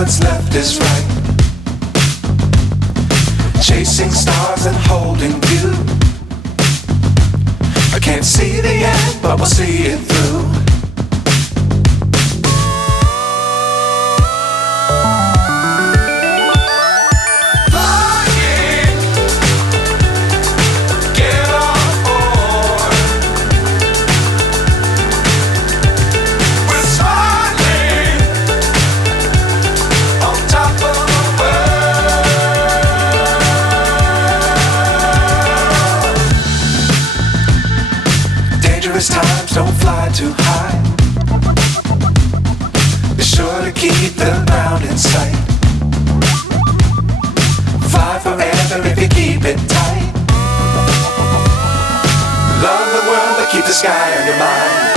what's left is right. Chasing stars and holding you. I can't see the end, but we'll see it through. Times don't fly too high. Be sure to keep the ground in sight. Fly forever if you keep it tight. Love the world but keep the sky on your mind.